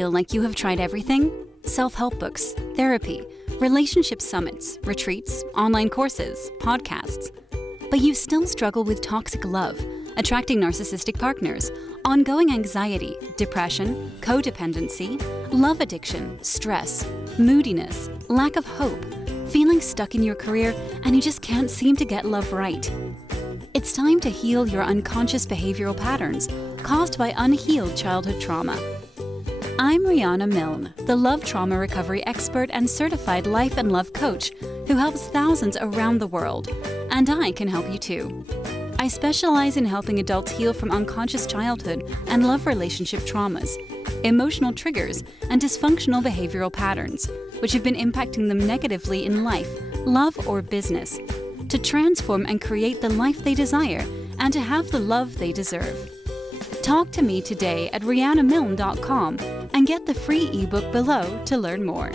feel like you have tried everything? Self-help books, therapy, relationship summits, retreats, online courses, podcasts. But you still struggle with toxic love, attracting narcissistic partners, ongoing anxiety, depression, codependency, love addiction, stress, moodiness, lack of hope, feeling stuck in your career, and you just can't seem to get love right. It's time to heal your unconscious behavioral patterns caused by unhealed childhood trauma. I'm Riana Milne, the love trauma recovery expert and certified life and love coach who helps thousands around the world, and I can help you too. I specialize in helping adults heal from unconscious childhood and love relationship traumas, emotional triggers, and dysfunctional behavioral patterns, which have been impacting them negatively in life, love, or business, to transform and create the life they desire and to have the love they deserve. Talk to me today at rianamilne.com and get the free ebook below to learn more.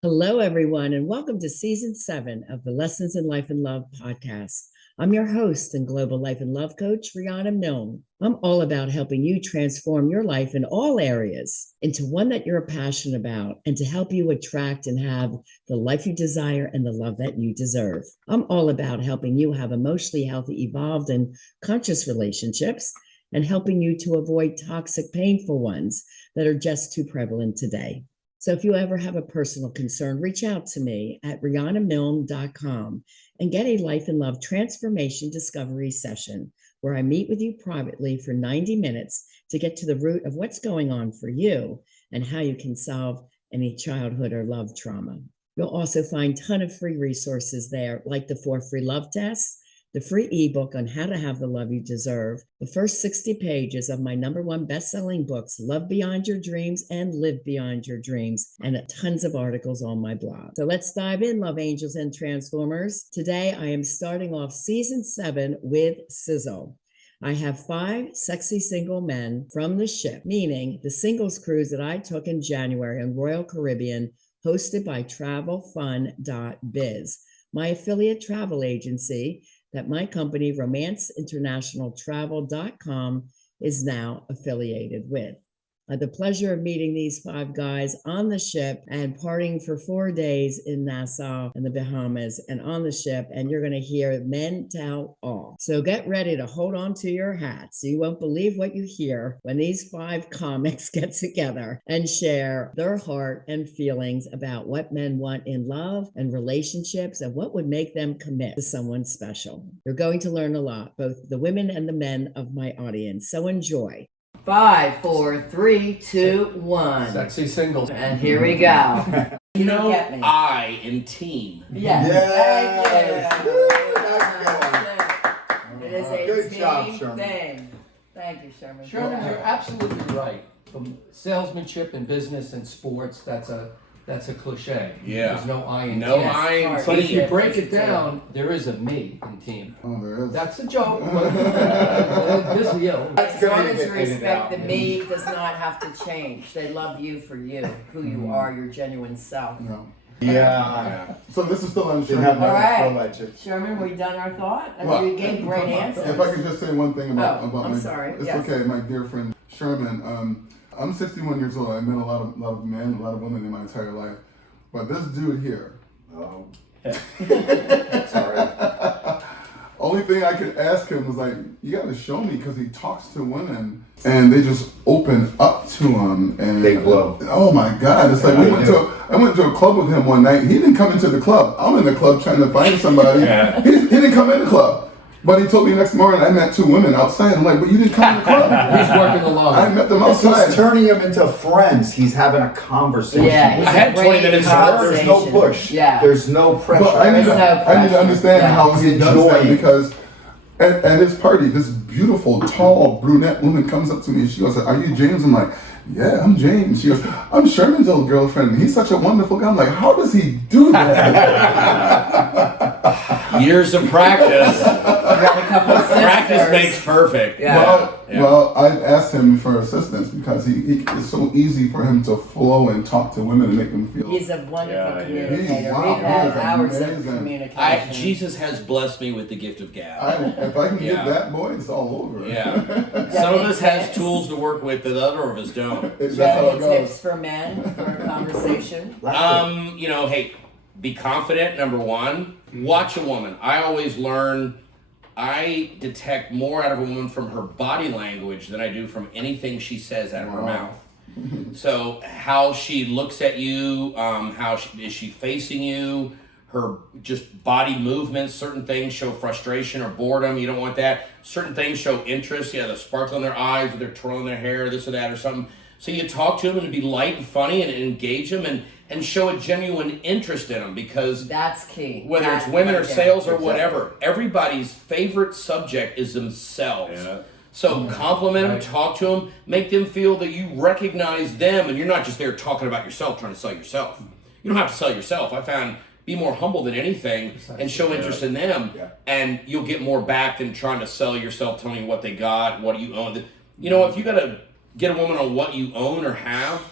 Hello, everyone, and welcome to Season 7 of the Lessons in Life and Love podcast. I'm your host and global life and love coach, Riana Milne. I'm all about helping you transform your life in all areas into one that you're passionate about and to help you attract and have the life you desire and the love that you deserve. I'm all about helping you have emotionally healthy, evolved, and conscious relationships and helping you to avoid toxic, painful ones that are just too prevalent today. So if you ever have a personal concern, reach out to me at rianamilne.com and get a life and love transformation discovery session where I meet with you privately for 90 minutes to get to the root of what's going on for you and how you can solve any childhood or love trauma. You'll also find a ton of free resources there, like the 4 free love tests, the free ebook on how to have the love you deserve, the first 60 pages of my #1 best-selling books, Love Beyond Your Dreams and Live Beyond Your Dreams, and tons of articles on my blog. So let's dive in, love angels and transformers. Today, I am starting off Season 7 with Sizzle. I have 5 sexy single men from the ship, meaning the singles cruise that I took in January on Royal Caribbean, hosted by TravelFun.biz, my affiliate travel agency that my company, RomanceInternationalTravel.com, is now affiliated with. I had the pleasure of meeting these 5 guys on the ship and partying for 4 days in Nassau and the Bahamas and on the ship, and you're going to hear men tell all. So get ready to hold on to your hats. You won't believe what you hear when these 5 comics get together and share their heart and feelings about what men want in love and relationships and what would make them commit to someone special. You're going to learn a lot, both the women and the men of my audience. So enjoy. 5, 4, 3, 2, 1. Sexy singles. And here we go. You know, I in team. Yes. Yes. It is a Good team job, Sherman. thing. Thank you, Sherman. Sherman, you're absolutely right. From salesmanship and business and sports, that's a cliche. Yeah. There's no I in No team. I in But if you team. break it down, there is a me in team. Oh, there is. That's a joke, but this is you. As long as you respect the out. me does not have to change. They love you for you, who you are, your genuine self. No. Yeah. So this is still on Didn't Sherman. have All right. legend. Sherman, we done our thought? I Well, mean, you gave great answers. If I could just say one thing about I'm my, sorry. It's Yes. okay, my dear friend Sherman. I'm 61 years old. I met a lot of men, a lot of women in my entire life, but this dude here. Oh. Sorry. Only thing I could ask him was like, you got to show me, because he talks to women and they just open up to him and They glow. Oh my God! It's like I went to a club with him one night. He didn't come into the club. I'm in the club trying to find somebody. Yeah. He didn't come in the club. But he told me next morning I met 2 women outside. I'm like, but you didn't come in the club. He's working alone. I met them He's outside. turning them into friends. He's having a conversation. Yeah, he's I had a 20 great minutes. conversation. There's no push. Yeah. There's no pressure. But I need to understand how he does that, enjoying. because at his party, this beautiful, tall, brunette woman comes up to me and she goes, "Are you James?" I'm like, "Yeah, I'm James." She goes, "I'm Sherman's old girlfriend. He's such a wonderful guy." I'm like, "How does he do that?" Years of practice. got a couple of Practice sisters. makes perfect. Yeah. Well, I've asked him for assistance because it's so easy for him to flow and talk to women and make them feel. He's a wonderful Yeah, he is. communicator. Wow, We've had he is hours of amazing. communication. Jesus has blessed me with the gift of gab. If I can Yeah. get that, boy, it's all over. Yeah. Some of us has tools to work with that other of us don't. That's Do you have how it any goes. tips for men for a conversation? Hey, be confident, number one. Watch a woman. I always learn, I detect more out of a woman from her body language than I do from anything she says out of her mouth. So how she looks at you, is she facing you, her just body movements, certain things show frustration or boredom, you don't want that. Certain things show interest, the sparkle in their eyes, or they're twirling their hair, this or that or something. So you talk to them and be light and funny and engage them and show a genuine interest in them, because That's key. whether it's women or sales or whatever, everybody's favorite subject is themselves. Yeah. So compliment them, talk to them, make them feel that you recognize them, and you're not just there talking about yourself, trying to sell yourself. You don't have to sell yourself. I found be more humble than anything and show interest in them, and you'll get more back than trying to sell yourself, telling you what they got, what you own. You know, if you got to get a woman on what you own or have,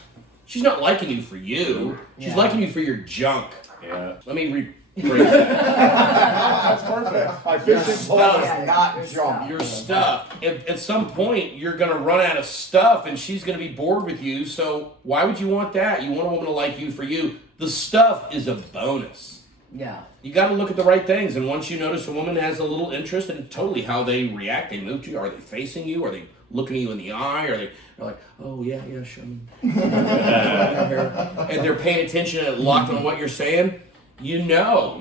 she's not liking you for you. She's liking you for your junk. Yeah. Let me rephrase that. That's perfect. My fishing pole is not junk. Your stuff. At some point, you're going to run out of stuff, and she's going to be bored with you. So why would you want that? You want a woman to like you for you. The stuff is a bonus. Yeah. You got to look at the right things, and once you notice a woman has a little interest in totally how they react, they move to you. Are they facing you? Are they looking at you in the eye? Are they like, oh yeah, Sherman, and they're paying attention and locked on what you're saying? You know,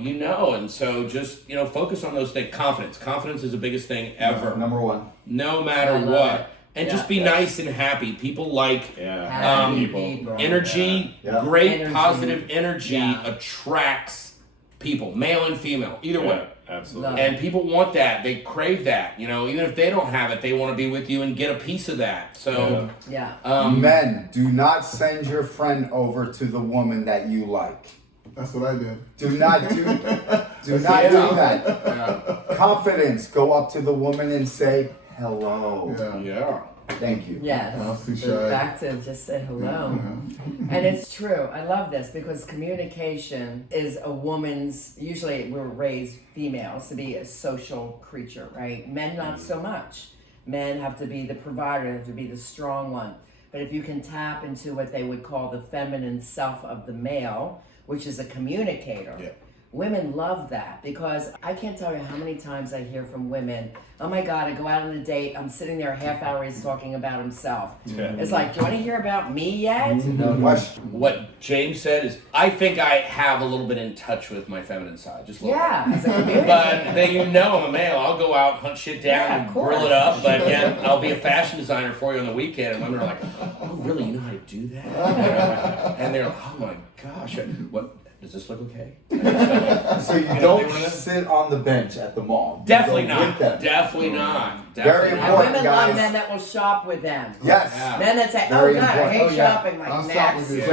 and so just focus on those things. Confidence is the biggest thing ever. Number one. No matter what, and just be nice and happy. People like Happy people. energy. Yeah. Great Energy. positive energy attracts people, male and female, either way. Absolutely. And people want that. They crave that. Even if they don't have it, they want to be with you and get a piece of that. So, Men, do not send your friend over to the woman that you like. That's what I did. Do not do that. Confidence. Go up to the woman and say hello. yeah. Thank you. Yes. Too shy. Back to just say hello. And it's true. I love this because communication is a woman's, usually we're raised females to be a social creature, right? Men not so much. Men have to be the provider, they have to be the strong one. But if you can tap into what they would call the feminine self of the male, which is a communicator, women love that, because I can't tell you how many times I hear from women, oh my God, I go out on a date, I'm sitting there a half hour, he's talking about himself. It's like, do you want to hear about me yet? No question. What James said is, I think I have a little bit in touch with my feminine side, just a little bit. As a communicator. But then I'm a male. I'll go out, hunt shit down, of and course. grill it up. But yeah, I'll be a fashion designer for you on the weekend, and women are like, "Oh, really? You know how to do that?" And they're like, "Oh my gosh, what? Does this look okay?" So you don't sit on the bench at the mall. Definitely You go not. with them. Definitely not. Very Definitely And not. important. women guys. love men that will shop with them. Yes. Yeah. Men that say, Very oh God, I important. hate shopping. Like, I'll stop next. with you.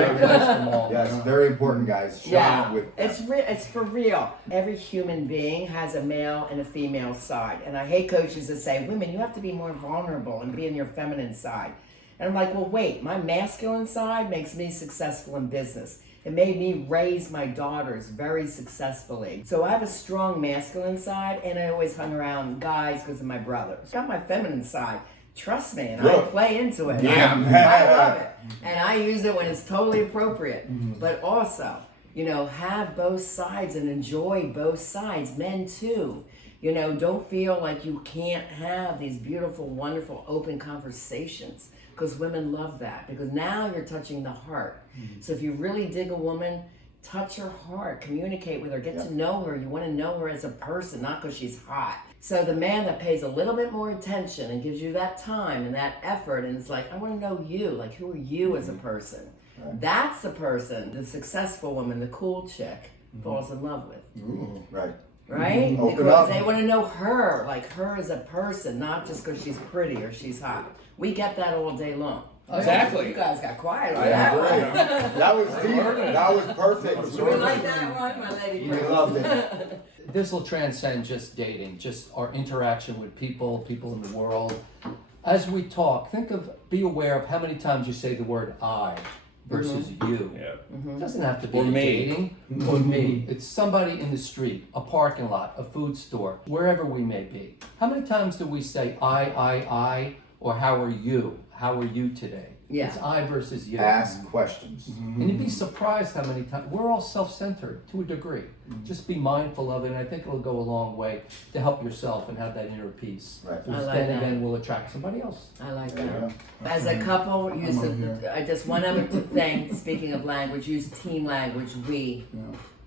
Yes, very important, guys. Shop Yeah, with them. it's for real. Every human being has a male and a female side. And I hate coaches that say, women, you have to be more vulnerable and be in your feminine side. And I'm like, well, wait, my masculine side makes me successful in business. It made me raise my daughters very successfully. So I have a strong masculine side, and I always hung around guys because of my brothers. Got my feminine side. Trust me, and I play into it. Yeah. I love it. And I use it when it's totally appropriate. But also, have both sides and enjoy both sides. Men too. Don't feel like you can't have these beautiful, wonderful, open conversations, because women love that, because now you're touching the heart. So if you really dig a woman, touch her heart, communicate with her, get to know her. You want to know her as a person, not because she's hot. So the man that pays a little bit more attention and gives you that time and that effort, and it's like, I want to know you, like, who are you as a person? That's the person, the successful woman, the cool chick, falls in love with. Ooh, right. Right? Open Because up. they want to know her, like her as a person, not just because she's pretty or she's hot. We get that all day long. Exactly. You guys got quiet on I that agree. one. That was deep. That was perfect. We like that one, my lady. We loved it. this will transcend just dating, just our interaction with people in the world. As we talk, be aware of how many times you say the word I versus you. Yeah. It doesn't have to be Or me. dating or me. It's somebody in the street, a parking lot, a food store, wherever we may be. How many times do we say I, or how are you? How are you today? Yeah. It's I versus you. Ask questions. And you'd be surprised how many times, we're all self-centered to a degree. Just be mindful of it, and I think it'll go a long way to help yourself and have that inner peace. Right. Because I like then that. again, we'll attract somebody else. I like that. Yeah. As a couple, use I'm on I just one other thing. Speaking of language, use team language.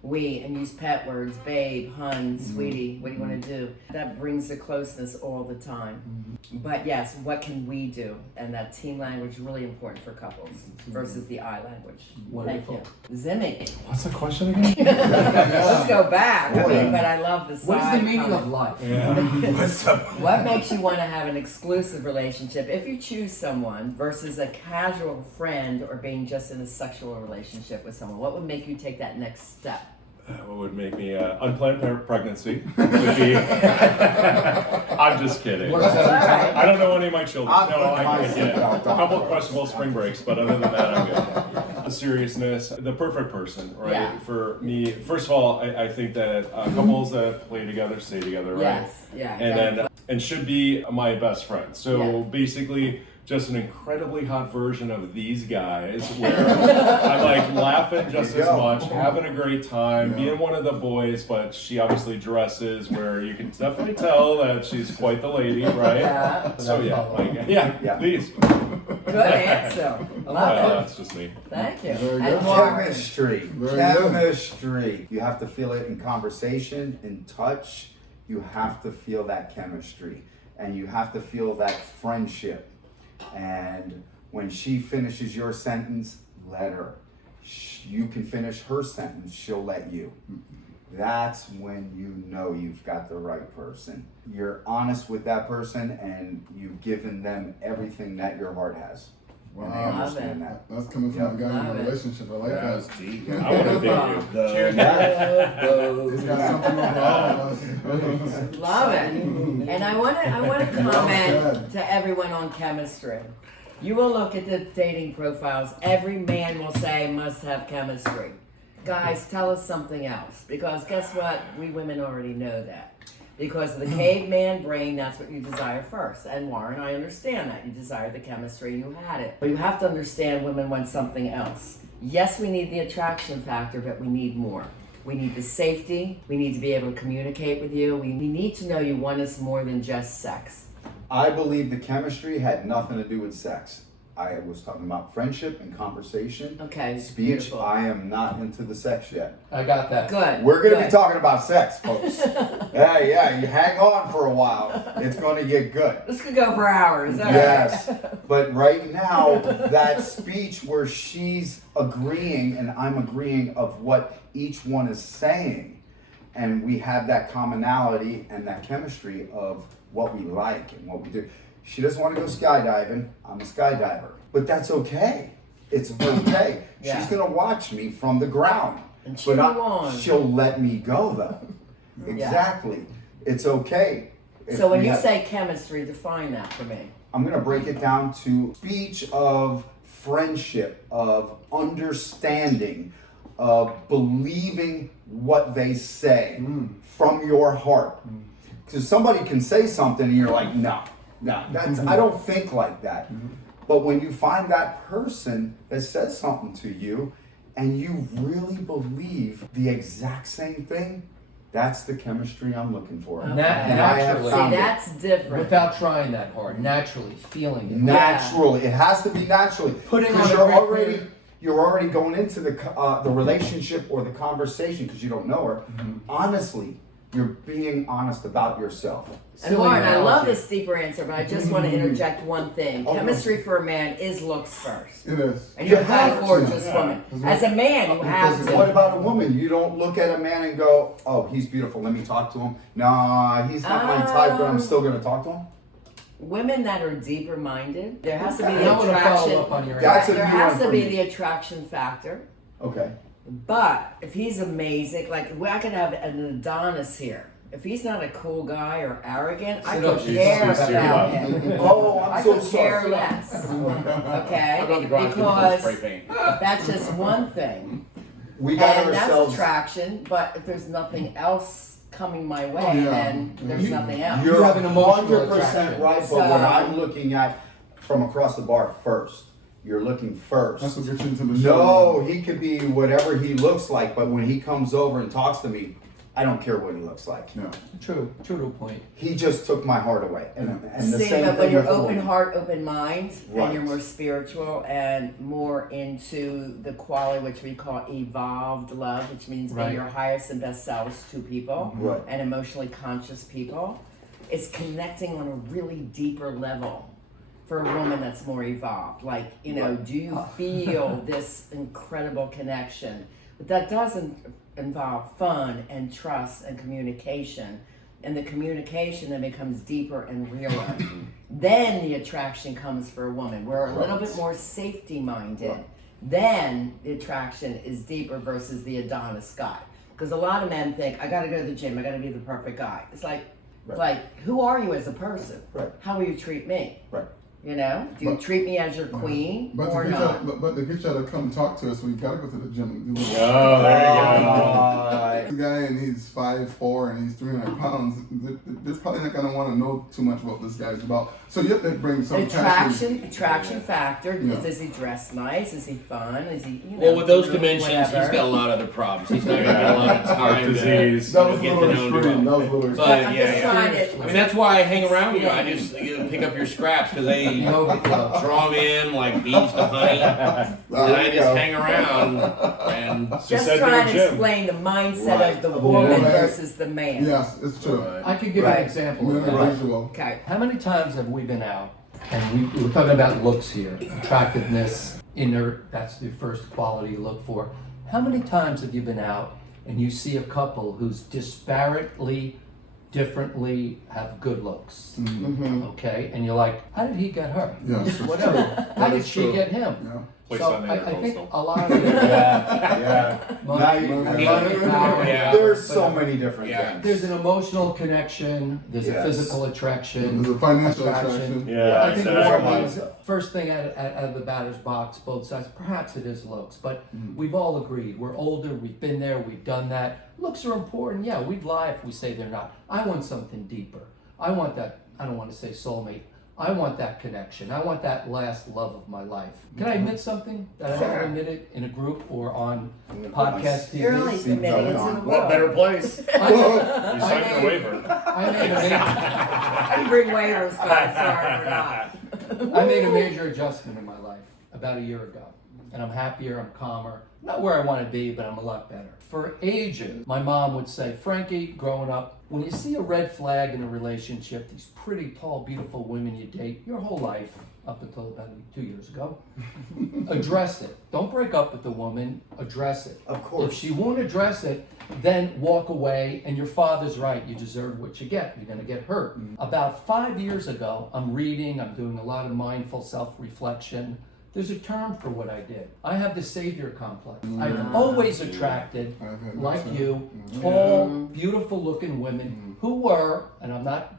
We, and use pet words, babe, hun, sweetie. What do you want to do? That brings the closeness all the time. But yes, what can we do? And that team language is really important for couples versus the I language. Wonderful. Thank you, Zimmy. What's the question again? Let's go back. I Boy. mean, but I love the side. What is the meaning comment. of life? What's up? What makes you want to have an exclusive relationship if you choose someone versus a casual friend or being just in a sexual relationship with someone? What would make you take that next step? What would make me unplanned pregnancy? Would be. I'm just kidding. What is that? I don't know any of my children. I'm No, putting my yeah. seatbelt A on. couple of questionable spring breaks, but other than that, I'm good. The seriousness, the perfect person, right? Yeah. For me, first of all, I think that couples that play together stay together, right? Yes, yeah. And exactly. and should be my best friend. So Yeah. basically, just an incredibly hot version of these guys, where I'm like laughing just as much, having a great time, being one of the boys, but she obviously dresses where you can definitely tell that she's quite the lady, right? Yeah. So yeah, please. Good answer. Love it. That's just me. Thank you. Very And good. Warren. Chemistry. Very good. Chemistry. You have to feel it in conversation, in touch. You have to feel that chemistry. And you have to feel that friendship. And when she finishes your sentence, let her. You can finish her sentence, she'll let you. That's when you know you've got the right person. You're honest with that person and you've given them everything that your heart has. And they Wow. understand that. That's coming from a guy in Love a it. relationship. I like that. I want to date you. Cheers. He's got something over all of us. Love it. And I want to comment to everyone on chemistry. You will look at the dating profiles. Every man will say must have chemistry. Guys, tell us something else. Because guess what? We women already know that. Because of the caveman brain, that's what you desire first. And Warren, I understand that. You desired the chemistry, you had it. But you have to understand women want something else. Yes, we need the attraction factor, but we need more. We need the safety. We need to be able to communicate with you. We need to know you want us more than just sex. I believe the chemistry had nothing to do with sex. I was talking about friendship and conversation. Okay, Speech. beautiful. I am not into the sex yet. I got that. Good. We're going to be good. talking about sex, folks. Yeah, you hang on for a while. It's going to get good. This could go for hours. All right. Yes, but right now, that speech where she's agreeing and I'm agreeing of what each one is saying, and we have that commonality and that chemistry of what we like and what we do. She doesn't want to go skydiving. I'm a skydiver, but that's okay. It's okay. Yeah. She's gonna watch me from the ground, And cheer but you on. she'll let me go though. Exactly. It's okay. If So when we you have- say chemistry, define that for me. I'm gonna break it down to speech of friendship, of understanding, of believing what they say from your heart. Because somebody can say something and you're like, no, that's I don't think like that. But when you find that person that says something to you and you really believe the exact same thing, that's the chemistry I'm looking for. Okay. And I have Naturally. See, found it. that's different. Without trying that hard, naturally feeling it. Naturally, it has to be naturally. Putting Because on a you're already going into the relationship or the conversation because you don't know her. Honestly, you're being honest about yourself. And Silly Warren, I love analogy. this deeper answer, but I just want to interject one thing. Oh, no. Chemistry for a man is looks first. It is. And you're You a have gorgeous to. woman. As a man, you have Because What to. about a woman? You don't look at a man and go, "Oh, he's beautiful. Let me talk to him." Nah, he's not my type, but I'm still gonna talk to him. Women that are deeper minded, there has to be I the want to follow up on attraction. your That's answer. a There new has one to for be me. the attraction factor. Okay. But if he's amazing, like I could have an Adonis here. If he's not a cool guy or arrogant, I So could she's care too about serious. him. Oh, I'm I so could sorry. care less. Okay? I'll go to the garage Because spray paint. that's just one thing. We got And that's ourselves. attraction, but if there's nothing else coming my way, Oh, yeah. then there's nothing else. You're have an emotional 100% attraction. right, but So- what I'm looking at from across the bar first. You're looking first. That's what gets you into the show. No, he could be whatever he looks like, but when he comes over and talks to me, I don't care what he looks like. Yeah. True to a point. He just took my heart away. And the See, same but when thing you're with the open woman. heart, open mind, Right. and you're more spiritual and more into the quality which we call evolved love, which means Right. being your highest and best selves to people Right. and emotionally conscious people, it's connecting on a really deeper level for a woman that's more evolved. Like, you know, do you feel this incredible connection? But that doesn't involve fun and trust and communication. And the communication then becomes deeper and realer. Then the attraction comes for a woman. We're a little bit more safety minded. Then the attraction is deeper versus the Adonis guy. Because a lot of men think, I gotta go to the gym, I gotta be the perfect guy. It's like, who are you as a person? Right. How will you treat me? Right. You know? Do you But- treat me as your queen But or to, get not? y'all, but to get y'all to come talk to us, we gotta go to the gym and do this. Oh, there you go. This guy, and he's 5'4" and he's 300 pounds. They're probably not gonna want to know too much about this guy's about. So you have to bring some Attraction factor. Yeah. Does he dress nice? Is he fun? Is he, you know, Well, with those really dimensions, whatever? he's got a lot of other problems. He's not going to get a lot of time to Disease. That was a get little to know him. extreme. That was a little But extreme. I'm yeah, just yeah. trying to. I mean, that's why I hang around you. I just pick up your scraps because they Yoga club. draw me in like bees to honey, and I just hang around. And She Just said trying to to the gym. explain the mindset Right. of the woman Right. versus the man. Yes, it's true. I could give Right. an example of Really that. visual. Okay. How many times have we been out and we're talking about looks here, attractiveness, inner, that's the first quality you look for. How many times have you been out and you see a couple who's disparately, differently have good looks? Okay, and you're like, how did he get her? Yes, Whatever. How That did is she true. get him? Yeah. Place So on the I air think coastal. a lot of it. Yeah. Now you- money, Yeah. power. Yeah. There's so many different Yeah. things. There's an emotional connection. There's a Yes. physical attraction. There's a financial attraction. Yeah, I think exactly. more means first thing out of the batter's box, both sides. Perhaps it is looks, but we've all agreed. We're older. We've been there. We've done that. Looks are important. Yeah, we'd lie if we say they're not. I want something deeper. I want that. I don't want to say soulmate. I want that connection. I want that last love of my life. Can I admit something that I haven't admitted in a group or on podcast TV? You're only admitting it to the What what world. better place? You signed the waiver. I made a major, You bring waivers, guys. Sorry, we're not. I made a major adjustment in my life about a year ago, and I'm happier, I'm calmer. Not where I want to be, but I'm a lot better. For ages, my mom would say, Frankie, growing up, when you see a red flag in a relationship, these pretty, tall, beautiful women you date your whole life, up until about 2 years ago, address it. Don't break up with the woman, address it. Of course. If she won't address it, then walk away, and your father's right. You deserve what you get. You're going to get hurt. About 5 years ago, I'm reading, I'm doing a lot of mindful self-reflection. There's a term for what I did. I have the savior complex. I've always attracted, I've had that like too. you, tall, beautiful looking women who were, and I'm not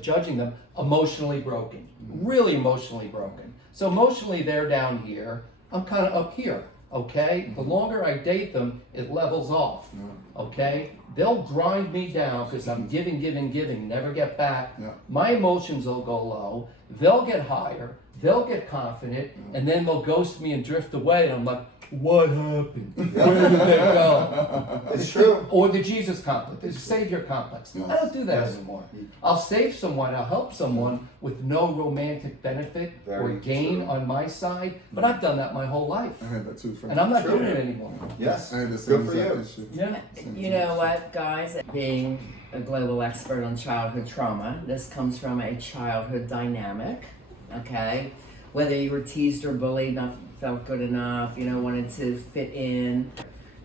judging them, emotionally broken. Really emotionally broken. So emotionally they're down here, I'm kind of up here, okay? The longer I date them, it levels off, okay? They'll grind me down because I'm giving, never get back. Yeah. My emotions will go low, they'll get higher, they'll get confident, and then they'll ghost me and drift away, and I'm like, what happened? Where did they go? It's true. Or the Jesus complex, the savior complex. I don't do that anymore. I'll save someone, I'll help someone with no romantic benefit or Very gain true. on my side, but I've done that my whole life. I had that too. Frank. And I'm not True. doing it anymore. Yes. I had the same Good for exact you. issue. Yeah. You know what, guys? Being a global expert on childhood trauma, this comes from a childhood dynamic, okay? Whether you were teased or bullied, not felt good enough, wanted to fit in.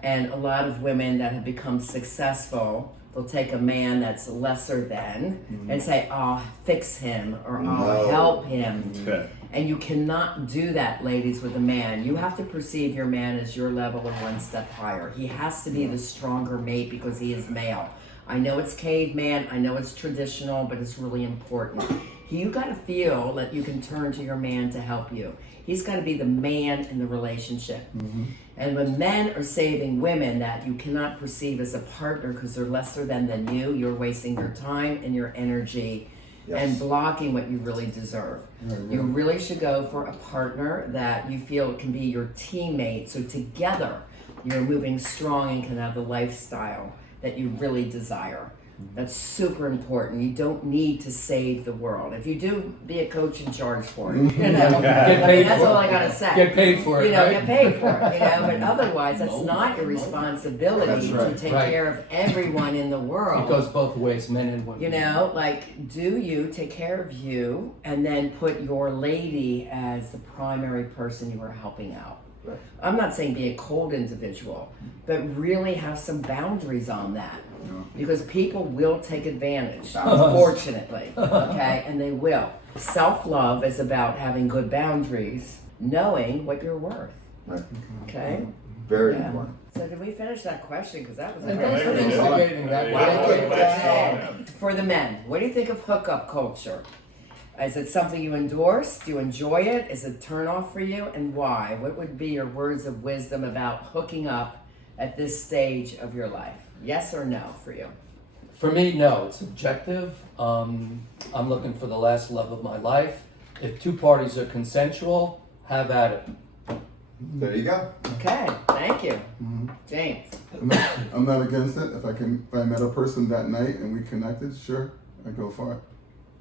And a lot of women that have become successful, they'll take a man that's lesser than and say, "I'll fix him," or "I'll help him." Okay. And you cannot do that, ladies, with a man. You have to perceive your man as your level or one step higher. He has to be the stronger mate because he is male. I know it's caveman, I know it's traditional, but it's really important. You got to feel that you can turn to your man to help you. He's got to be the man in the relationship. And when men are saving women that you cannot perceive as a partner because they're lesser than you, you're wasting your time and your energy and blocking what you really deserve. You really should go for a partner that you feel can be your teammate, so together you're moving strong and can have the lifestyle that you really desire. That's super important. You don't need to save the world. If you do, be a coach in charge for it. You know, Get paid that's for all it. I gotta say. Get paid for it, You know, right? get paid for it. You know, but otherwise, that's not your responsibility to take Right. care of everyone in the world. It goes both ways, men and women. You know, like, do you take care of you and then put your lady as the primary person you are helping out? Right. I'm not saying be a cold individual, but really have some boundaries on that. Because people will take advantage, unfortunately, okay? And they will. Self-love is about having good boundaries, knowing what you're worth, Right. okay? Very Yeah. important. So did we finish that question? Because that was a And great thanks for question. instigating that. Okay. For the men, what do you think of hookup culture? Is it something you endorse? Do you enjoy it? Is it a turn off for you? And why? What would be your words of wisdom about hooking up at this stage of your life? Yes or no for you? For me, no, it's objective. I'm looking for the last love of my life. If two parties are consensual, have at it. There you go. Okay, thank you. James. I'm not against it. If I met a person that night and we connected, sure, I go for it.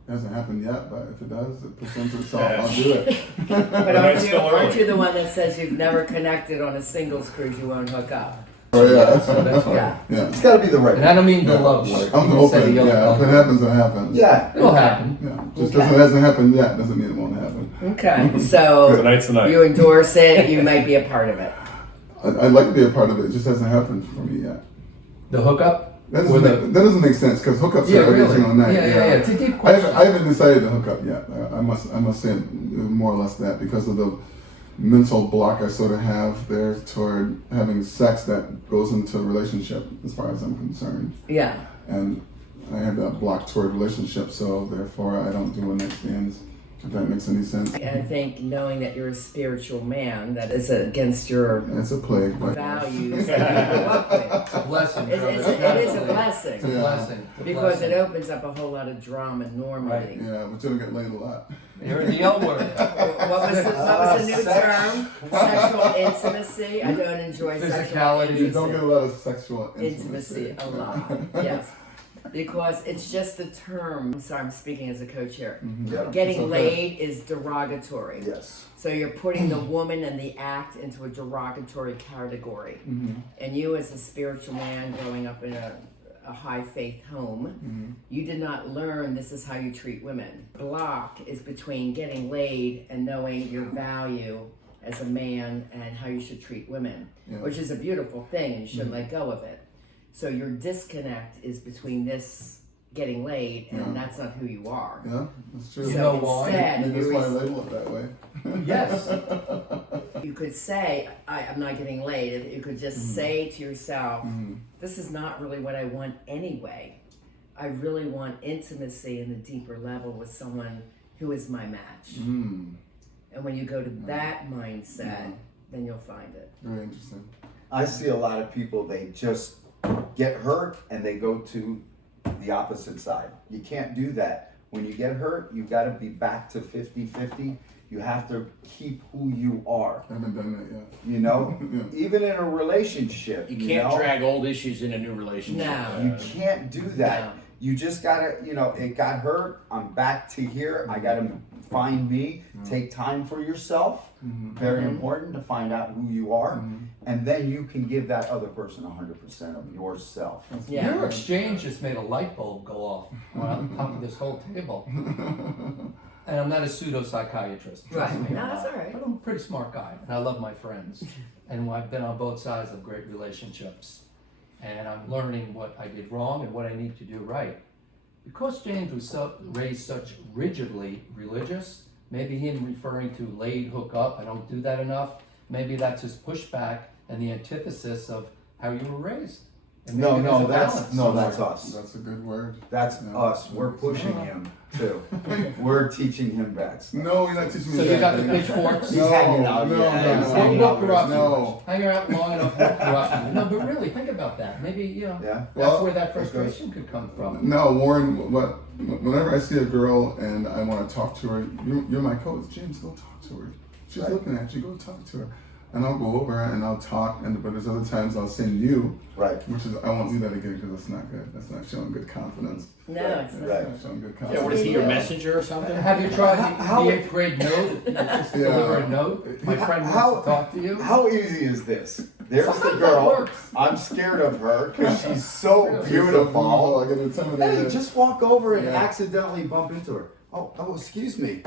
It hasn't happened yet, but if it does, it presents itself, I'll do it. But night's still aren't early. you the one that says you've never connected on a singles cruise, you won't hook up? Oh yeah, that's Yeah. yeah. It's got to be the right. And I don't mean the Yeah. love word. I'm You said open. the other Yeah, if it love. happens, it happens. Yeah. It'll happen. Yeah, just because it hasn't happened yet doesn't mean it won't happen. Okay, so Tonight's the night. you endorse it, you might be a part of it. I'd like to be a part of it. It just hasn't happened for me yet. The hookup? That Or doesn't make sense because hookups Yeah, are every really. single night. Yeah. It's a deep I question. haven't decided to hook up yet. I must say more or less that because of the mental block I sort of have there toward having sex that goes into a relationship as far as I'm concerned. Yeah. And I have that block toward relationships, so therefore I don't do one night stands, if that makes any sense. I think knowing that you're a spiritual man, that is against your It's a plague, but values that you grew up with. It's a blessing. It is a blessing. It's a blessing. It's a Because it blessing. opens up a whole lot of drama normally. yeah, but you don't get laid a lot. You're in the L word. What was the new term? Sexual intimacy. I don't enjoy Physicality. You don't sexual get a lot of sexual intimacy a lot. Yes. Because it's just the term. I'm sorry, I'm speaking as a coach here. Yeah. Getting It's okay. laid is derogatory. Yes. So you're putting the woman and the act into a derogatory category. And you as a spiritual man growing up in a high faith home, you did not learn this is how you treat women. Block is between getting laid and knowing your value as a man and how you should treat women, which is a beautiful thing and you shouldn't let go of it. So your disconnect is between this getting laid and that's not who you are. Yeah, that's true. You know why? Instead, Maybe that's why I label it that way. Yes. You could say, I'm not getting laid. If you could just say to yourself, this is not really what I want anyway. I really want intimacy in a deeper level with someone who is my match. And when you go to that mindset, then you'll find it. Very interesting. I see a lot of people, they just get hurt and they go to the opposite side. You can't do that. When you get hurt, you got to be back to 50-50. You have to keep who you are. I haven't done that yet. You know, Yeah. even in a relationship, You can't know? drag old issues in a new relationship. No. You can't do that. No. You just gotta, it got hurt. I'm back to here. I gotta find me. Take time for yourself. Very important to find out who you are. And then you can give that other person 100% of yourself. Yeah. Your exchange just made a light bulb go off on top of this whole table. And I'm not a pseudo-psychiatrist. trust Right. me, No, I'm that's not. all right. But I'm a pretty smart guy, and I love my friends. And I've been on both sides of great relationships. And I'm learning what I did wrong and what I need to do right. Because James was raised such rigidly religious, maybe him referring to laid hook up, I don't do that enough, maybe that's his pushback and the antithesis of how you were raised. And maybe there's a balance. That's us. That's a good word. That's Yeah. us. We're pushing him too. We're teaching him bad stuff. No, you're not teaching me So that. you got the pitchforks? He's hanging out. No, yeah. no, He's no. hanging We'll out with corrupt us. No. you. Hang around long enough, we'll corrupt you. No, but really, think about that. Maybe, Yeah. that's Well, where that frustration could come from. No, Warren. Whenever I see a girl and I want to talk to her, you're my coach, James. Go talk to her. She's Right. looking at you. Go talk to her, and I'll go over and I'll talk. But there's other times I'll send you, Right. which is I won't do that again because that's not good. That's not showing good confidence. No, it's not. Right. That's not showing good Yeah, confidence. what is he, your messenger or something? Have you tried How- the 8th grade note? Just Yeah. deliver a note? My friend wants How- to talk to you. How easy is this? There's the Sometimes that girl. works. I'm scared of her because she's so Really? She's so beautiful. I get Hey, intimidated. just walk over and Yeah. accidentally bump into her. Oh, excuse me.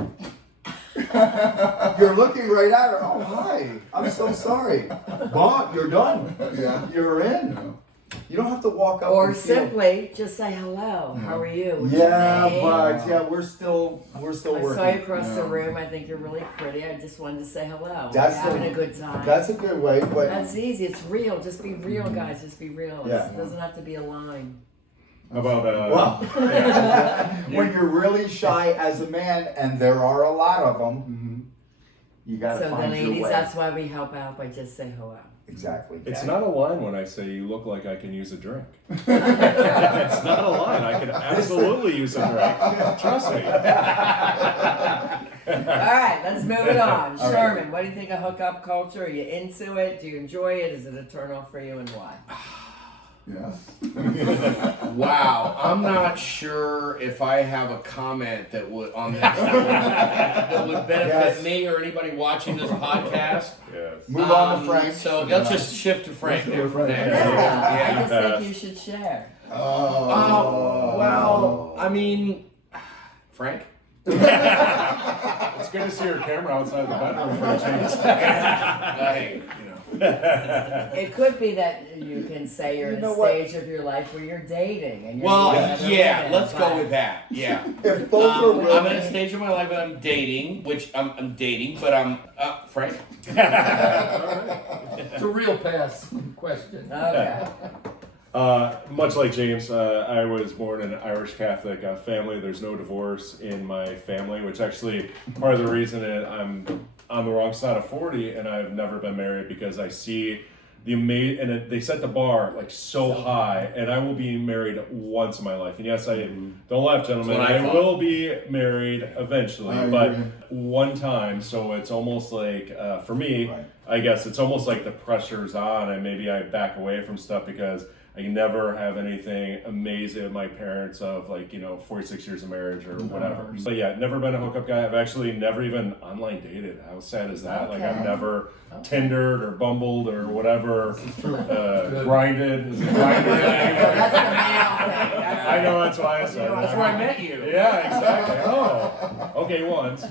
You're looking right at her. Oh, hi. I'm so sorry. Bon, you're done. Yeah. You're in. Yeah. You don't have to walk up Or and feel- simply just say hello. How are you? What's Yeah, your name? but yeah, we're still I working. saw you across the Yeah. room. I think you're really pretty. I just wanted to say hello. That's You're having the- a good time. That's a good way, but That's easy. It's real. Just be real, guys. Just be real. Yeah. It doesn't have to be a line. How about well, when you're really shy as a man, and there are a lot of them, you gotta So the find your ladies, way. that's why we help out by just say hello. Exactly. It's not a line when I say you look like I can use a drink. It's not a line. I can absolutely use a drink. Trust me. All right, let's move it on. All right. Sherman, what do you think of hookup culture? Are you into it? Do you enjoy it? Is it a turn off for you, and why? Yes. Wow, I'm not sure if I have a comment that would on this that would benefit Yes. me or anybody watching this podcast. Yes. Move on to Frank. So let's just shift to Frank. Let's go to Frank. next. I Yeah. just think you should share. Well, I mean, Frank. It's good to see your camera outside the bedroom for a change. Hey, It could be that you can say you're You in know a what? stage of your life where you're dating. And you're well, meeting other yeah, women, let's go but- with that. Yeah. If both are I'm willing, in a stage of my life that I'm dating, which I'm dating, but I'm Frank. It's a real pass question. Okay. Much like James, I was born in an Irish Catholic family. There's no divorce in my family, which actually part of the reason that I'm on the wrong side of 40 and I've never been married, because I see the they set the bar like so high, and I will be married once in my life. And yes, I don't laugh, gentlemen. That's what I I thought. will be married eventually, I but agree. one time. So it's almost like for me, Right. I guess it's almost like the pressure's on, and maybe I back away from stuff because I can never have anything amazing at my parents of 46 years of marriage or whatever. But yeah, never been a hookup guy. I've actually never even online dated. How sad is that? Like I've Okay. never Tindered or Bumbled or whatever. Grinded. Is it Grinded? That's the male thing. I know, that's why I said That's that. where I met you. Yeah, exactly. Oh, okay, once.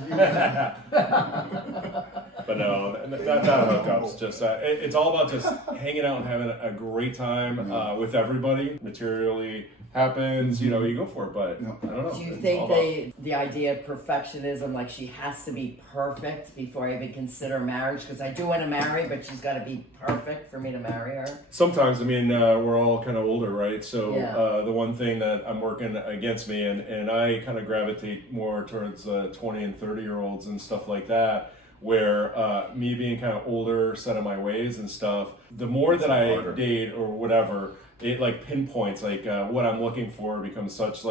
But no, not hookups. Just it's all about just hanging out and having a great time with everybody. Materially happens, you go for it. But I don't know. Do you It's think all about- the idea of perfectionism, like she has to be perfect before I even consider marriage? Because I do want to marry, but she's got to be perfect for me to marry her. Sometimes, I mean, we're all kind of older, right? So Yeah. the one thing that I'm working against me, and I kind of gravitate more towards 20 and 30-year-olds and stuff like that, where me being kind of older, set in my ways and stuff, the more that I harder. date or whatever, it like pinpoints what I'm looking for becomes such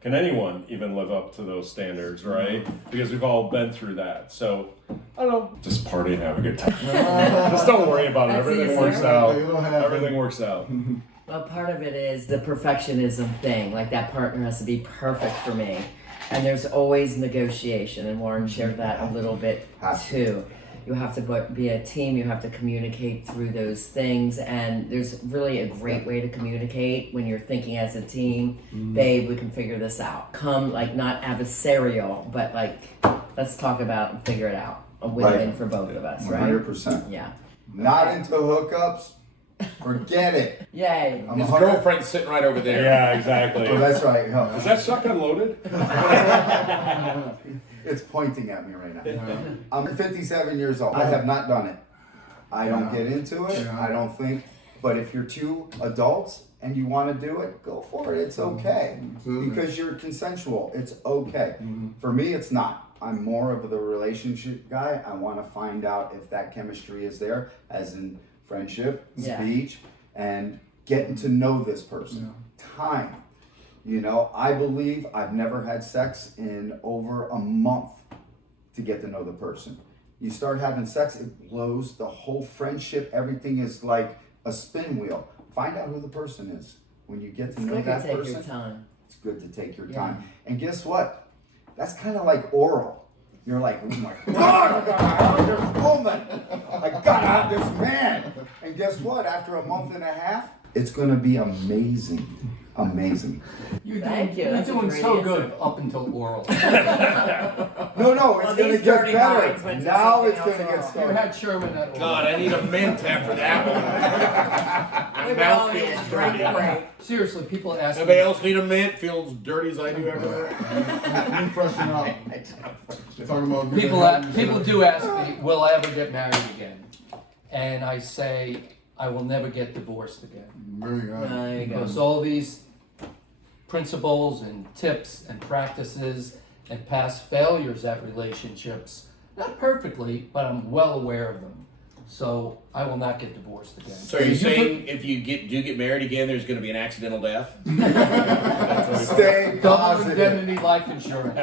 can anyone even live up to those standards, right? Because we've all been through that. So I don't know, just party and have a good time. Just don't worry about it. That's Everything easier. works out. You don't have Everything works out. Well, part of it is the perfectionism thing. Like that partner has to be perfect for me. And there's always negotiation. And Warren shared that a little bit Has to. too. You have to be a team. You have to communicate through those things. And there's really a great way to communicate when you're thinking as a team. Babe, we can figure this out. Come, like, not adversarial, but like, let's talk about and figure it out. A win-win for both of us, right? 100%. Yeah. Not into hookups. Forget it. Yay. I'm His 100 girlfriend's sitting right over there. Yeah, exactly. Oh, that's right. Is that shotgun loaded? It's pointing at me right now. I'm 57 years old. I have not done it. I don't get into it. Yeah. I don't think. But if you're two adults and you want to do it, go for it. It's okay. Absolutely. Because you're consensual. It's okay. For me, it's not. I'm more of the relationship guy. I want to find out if that chemistry is there, as in friendship, Yeah. speech, and getting to know this person. Time. You know, I believe I've never had sex in over a month to get to know the person. You start having sex, it blows the whole friendship. Everything is like a spin wheel. Find out who the person is. When you get to know that Take person, your time. it's good to take your time. And guess what? That's kind of like oral. You're like, oh my God, I gotta have this woman. I gotta have this man. And guess what? After a month and a half, it's gonna be amazing. Amazing. Thank you. You're That's a doing great so answer. good up until oral. No, it's Well, gonna these get dirty minds better. went to Now something it's gonna else get wrong. You started. had Sherman at oral. God, I need a mint after that one. My We all mouth need feels a drink dirty. break. Seriously, people ask Anybody me. else need a mint? Feels dirty as I do after that? Let me freshen up. Talking about People do ask me, will I ever get married again? And I say, I will never get divorced again. Very good. There you go. Because all these principles and tips and practices and past failures at relationships, not perfectly, but I'm well aware of them. So I will not get divorced again. So are you saying if you do get married again, there's going to be an accidental death? Stay Double positive. indemnity life insurance.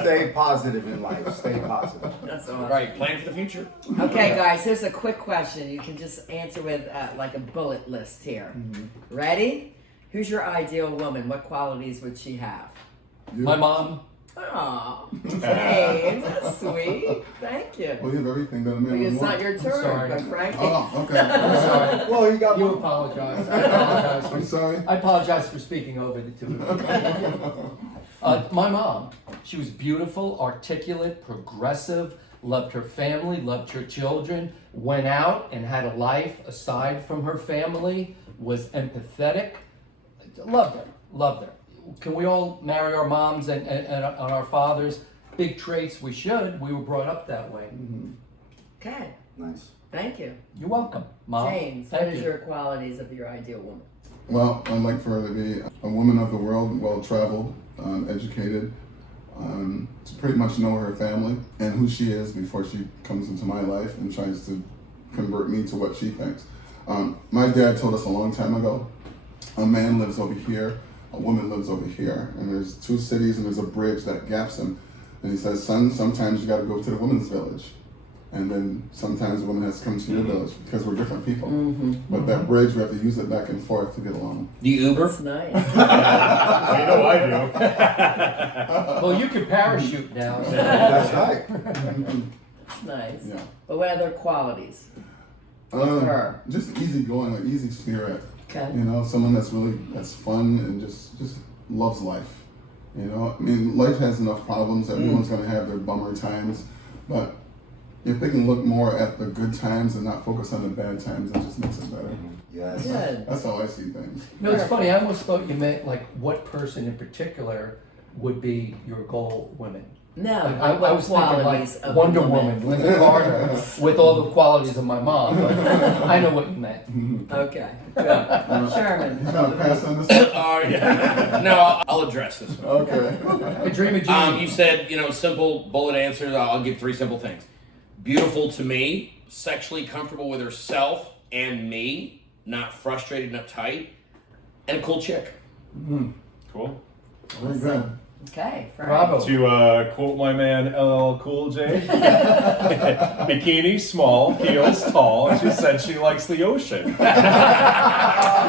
Stay positive in life. Stay positive. That's all right. Right, plan for the future. Okay, guys, here's a quick question. You can just answer with like a bullet list here. Ready? Who's your ideal woman? What qualities would she have? My mom. Aw, James, that's sweet. Thank you. Well, you have everything that a man would It's want. not your turn, sorry. but Frankie. Oh, okay. I'm sorry. Well, you got You one. apologize. I apologize. I'm sorry. I apologize for speaking over the two of you. My mom, she was beautiful, articulate, progressive, loved her family, loved her children, went out and had a life aside from her family, was empathetic, loved her. Can we all marry our moms and our fathers? Big traits, we should. We were brought up that way. Okay, Nice. thank you. You're welcome, Mom. James, Thank what is you. your qualities of your ideal woman? Well, I'd like for her to be a woman of the world, well-traveled, educated, to pretty much know her family and who she is before she comes into my life and tries to convert me to what she thinks. My dad told us a long time ago, a man lives over here, a woman lives over here, and there's two cities and there's a bridge that gaps them. And he says, son, sometimes you gotta go to the women's village. And then sometimes the woman has to come to your village because we're different people. But that bridge, we have to use it back and forth to get along. Do you Uber? That's nice. You know I do. Well, you can parachute now. So. That's right. That's nice. Yeah. But what other qualities? Her. Just easygoing, like easy spirit. Okay. You know, someone that's fun and just loves life. You know, I mean, life has enough problems. Everyone's gonna have their bummer times, but if they can look more at the good times and not focus on the bad times, it just makes it better. Yes. Good. That's how I see things. No, it's funny. I almost thought you meant like what person in particular would be your goal women. No, Like, I what was thinking qualities like of Wonder the Woman, Linda Carter, with all the qualities of my mom. But I know what you meant. Okay, good. Sherman. You gotta pass on this. Yeah. No, I'll address this one. Okay. I dream of Jeannie. You said, simple bullet answers. I'll give 3 simple things. Beautiful to me, sexually comfortable with herself and me, not frustrated and uptight, and a cool chick. Cool. Very good. Okay, Frank. Bravo. To quote my man LL Cool J, bikini small, heels tall. She said she likes the ocean.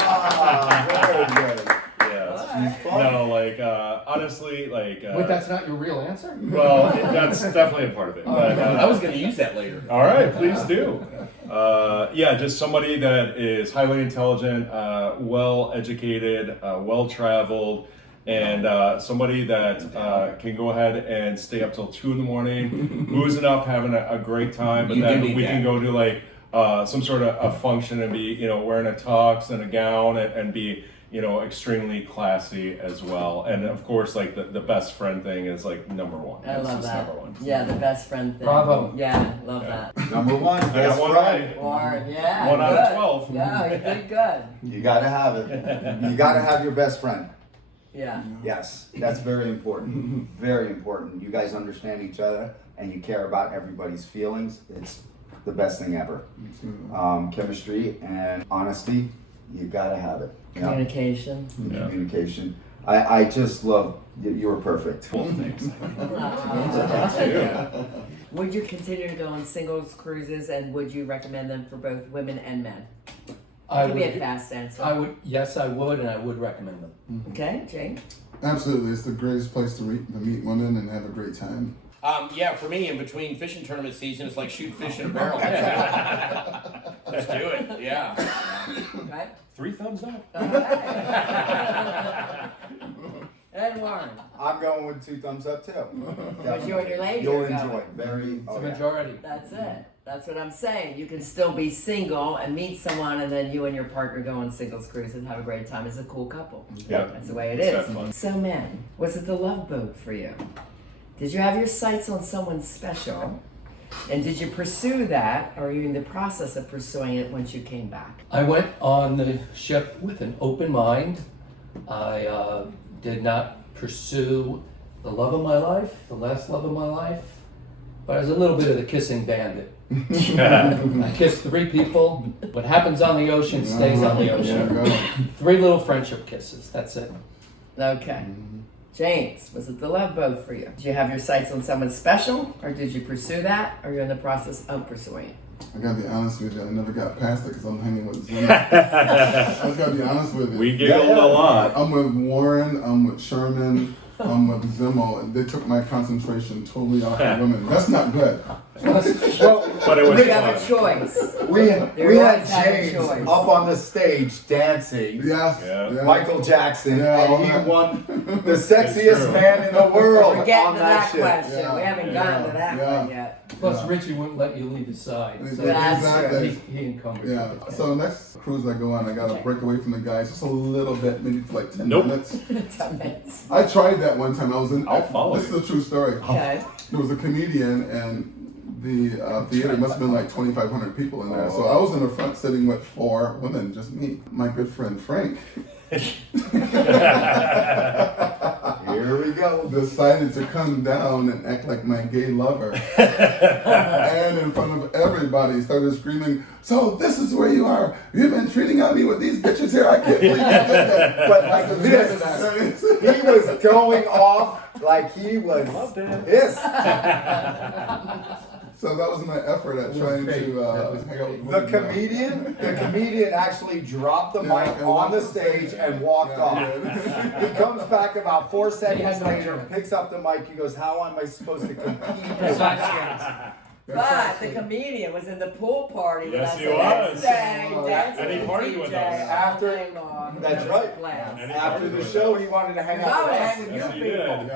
Ah, very good. Yes. No, like like honestly, like. But that's not your real answer? Well, that's definitely a part of it. But, I was going to use that later. all right, please do. Yeah, just somebody that is highly intelligent, well educated, well traveled, and somebody that can go ahead and stay up till 2 a.m, boozing up, having a great time, but You do then need we that. can go to like some sort of a function and be, wearing a tux and a gown and be, extremely classy as well. And of course, like the best friend thing is like number one. I It's love just that. number one. Yeah, the best friend thing. Bravo. Yeah, love that. Number one, I got best one friend. right. Warren, yeah. One out of good. 12. Yeah, you did good. You gotta have it. You gotta have your best friend. Yeah. Yes, that's very important. Very important. You guys understand each other and you care about everybody's feelings. It's the best thing ever. Chemistry and honesty, you gotta have it. Yeah. Communication. Yeah. Communication. I just love you were perfect. Both things. Would you continue to go on singles cruises, and would you recommend them for both women and men? Give me a fast answer. Yes, I would, and I would recommend them. Okay, Jane? Absolutely, it's the greatest place to meet women and have a great time. Yeah, for me, in between fishing tournament season, it's like shooting fish in a barrel. Let's do it. Yeah. Okay. 3 thumbs up. And Warren? I'm going with 2 thumbs up too. Because you and your lady You'll are going. enjoy. Very. It's oh, a yeah. majority. That's it. That's what I'm saying. You can still be single and meet someone, and then you and your partner go on singles cruise and have a great time as a cool couple. Yeah. That's the way it It's is. that fun. So, men, was it the love boat for you? Did you have your sights on someone special? And did you pursue that, or are you in the process of pursuing it once you came back? I went on the ship with an open mind. I did not pursue the love of my life, the last love of my life, but I was a little bit of the kissing bandit. I kissed 3 people. What happens on the ocean stays on the ocean. 3 little friendship kisses, that's it. Okay. James, was it the love boat for you? Did you have your sights on someone special, or did you pursue that, or you're in the process of pursuing it? I gotta be honest with you, I never got past it because I'm hanging with Zim. I just gotta be honest with you. We giggled a lot. I'm with Warren, I'm with Sherman, I'm with Zimmo, and they took my concentration totally off the women. That's not good. Well, But it was We have a fun. choice. we had always had a James choice. up on the stage dancing. Yes. Yeah. Michael Jackson, Yeah, all and he that. won the It's sexiest true. man in the world We're getting on to that that shit. question. Yeah. We haven't gotten to that Yeah. one yet. Plus, Yeah. Richie wouldn't let you leave his side. So That's Exactly. he encumbered Yeah. you. So next cruise I go on, I gotta break away from the guys just a little bit, maybe for like 10 Nope. minutes. 10 minutes. I tried that one time. I was in. I'll follow This you. is a true story. Okay. There was a comedian, and the theater must have been like 2,500 people in there. So I was in the front sitting with 4 women, just me. My good friend Frank Here we go. decided to come down and act like my gay lover. And in front of everybody started screaming, "So this is where you are. You've been treating on me with these bitches here. I can't believe you did that." But like this, he was going off like he was pissed. So that was my effort at trying to hang out with The women. comedian actually dropped the Yeah, mic and on walked the off the stage stage. and walked Yeah, off. He comes back about 4 seconds had no later, chance. picks up the mic, he goes, "How am I supposed to compete with that?" But the comedian was in the pool party with Yes, us he the was. next day, dancing And he with partied DJ with us. After- all day long. That's right. Blast. And After the show, he wanted to hang I out would with hang us. with Yes, you you did. people.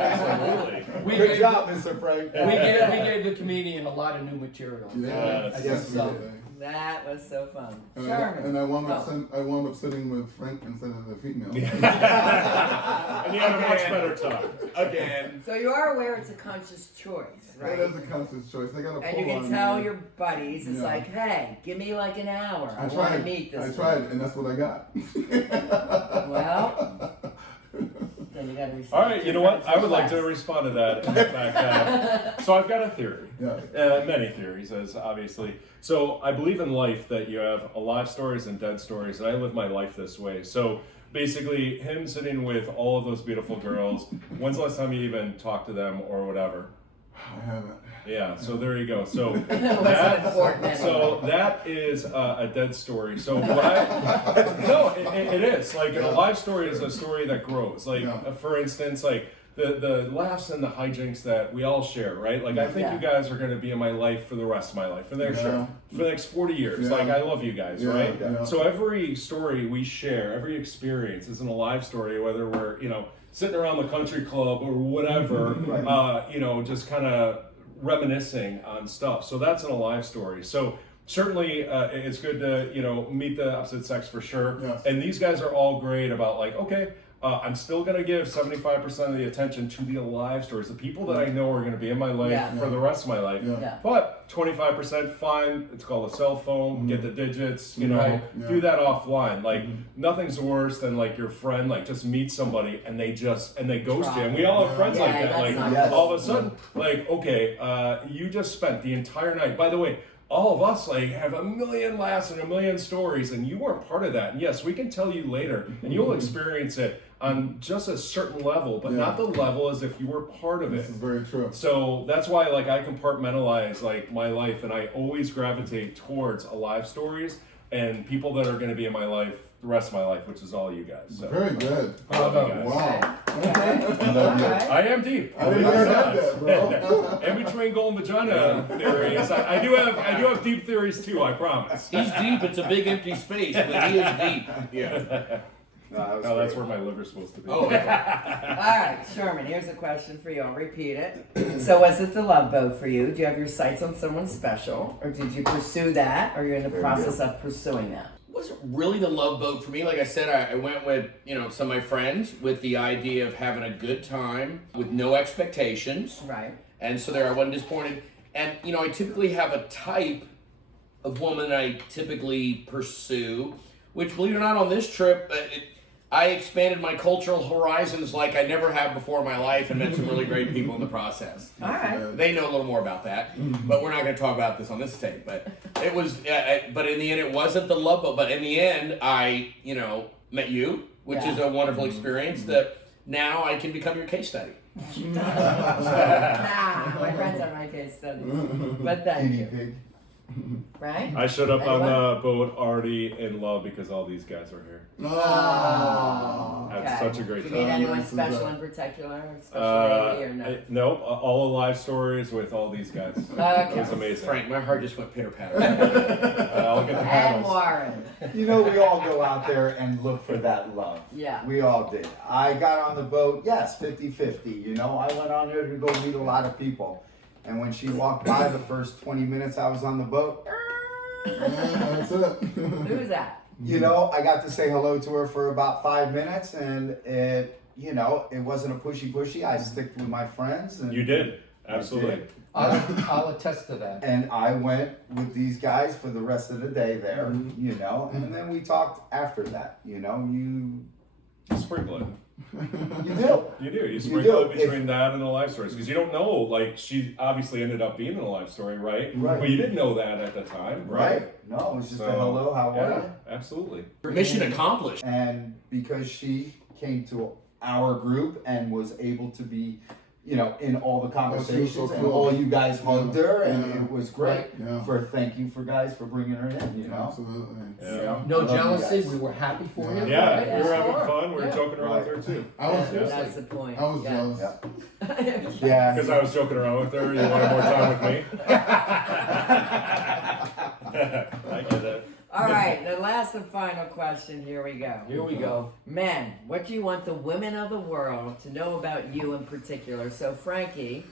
Absolutely. We Good gave- job, Mr. Frank. We gave the comedian a lot of new material. Yeah. I Yes, think we so. did. That was so fun. And Sherman. I wound up Oh. I wound up sitting with Frank instead of the female. And you had a much better time. Again. So you are aware it's a conscious choice, right? That is a conscious choice. They got to pull And you can on tell me. your buddies, it's Yeah. like, hey, give me like an hour. I I want to tried. meet this I one. tried, and that's what I got. Well, then you got to All right, you know what? I would like to respond to that. In the fact that, so I've got a theory. Yeah. Many theories, as obviously. So I believe in life that you have alive stories and dead stories, and I live my life this way. So basically, him sitting with all of those beautiful girls. When's the last time you even talked to them or whatever? I haven't. Yeah, so there you go. So important so that is a dead story. So what no, it is like a live story is a story that grows. Like for instance, like the laughs and the hijinks that we all share, right? Like I think you guys are going to be in my life for the rest of my life, for the next 40 years. Like I love you guys, right? Yeah. So every story we share, every experience isn't a live story, whether we're sitting around the country club or whatever, just kind of reminiscing on stuff. So that's an alive story. So certainly it's good to meet the opposite sex for sure. Yes. And these guys are all great about like, okay, I'm still going to give 75% of the attention to the alive stories, the people that I know are going to be in my life for the rest of my life. Yeah. But 25% fine, it's called a cell phone, get the digits, do that offline. Like nothing's worse than like your friend like just meets somebody and they ghost you. And we all have friends like that. Like all of a sudden, like, okay, you just spent the entire night. By the way, all of us like have a million laughs and a million stories, and you weren't part of that. And yes, we can tell you later, and you'll experience it on just a certain level, but not the level as if you were part of it. This is very true. So that's why like I compartmentalize like my life, and I always gravitate towards alive stories and people that are going to be in my life the rest of my life, which is all you guys. So. Very good. I love you guys. Wow. Okay. I love you. I am deep. I didn't hear that, bro. In between golden vagina theories, I do have deep theories too. I promise. He's deep. It's a big empty space, but he is deep. Yeah. No, that's where my liver's supposed to be. Oh, All right, Sherman, here's a question for you. I'll repeat it. So was it the love boat for you? Do you have your sights on someone special? Or did you pursue that? Or you're in the process of pursuing that? Wasn't really the love boat for me. Like I said, I went with some of my friends with the idea of having a good time with no expectations. Right. And so there I wasn't disappointed. And I typically have a type of woman I typically pursue, which believe it or not on this trip, I expanded my cultural horizons like I never have before in my life and met some really great people in the process. All right. They know a little more about that, but we're not going to talk about this on this tape. But it was, but in the end, it wasn't the love boat. But in the end, I, met you, which is a wonderful experience that now I can become your case study. My friends are my case study. But thank you. Right? I showed up on the boat already in love because all these guys are here. Oh, Had such a great Did you meet time. anyone special in particular? Special lady or no? Nope, all alive stories with all these guys. Okay. It was amazing. Frank, my heart just went pitter patter. I'll get the And panels. Warren. We all go out there and look for that love. Yeah. We all did. I got on the boat, yes, 50-50. I went on there to go meet a lot of people. And when she walked by the first 20 minutes I was on the boat, That's it. Who's that? I got to say hello to her for about 5 minutes, and it wasn't a pushy. I sticked with my friends. And You did, absolutely. I'll attest to that. And I went with these guys for the rest of the day there, and then we talked after that. You Sprinkle it. do. You do. You sprinkle it do. between that and the life stories because you don't know. Like she obviously ended up being in a life story, right? Right. But you didn't know that at the time, right? No, it was just So, a hello, how are yeah, you? absolutely. Mission accomplished. And because she came to our group and was able to be, in all the conversations, so and cool. all you guys hugged her, and Yeah. it was great. Yeah. Thank you for bringing her in. Absolutely. Yeah. No I love you jealousy. guys. We were happy for you. Yeah, Right? we were having Sure. fun. We were Yeah. joking around with her too. I was That's the point. I was jealous. Yeah. Because I was joking around with her. You wanted more time with me? I get it. All right, the last and final question. Here we go. Here we go. Men, what do you want the women of the world to know about you in particular? So, Frankie,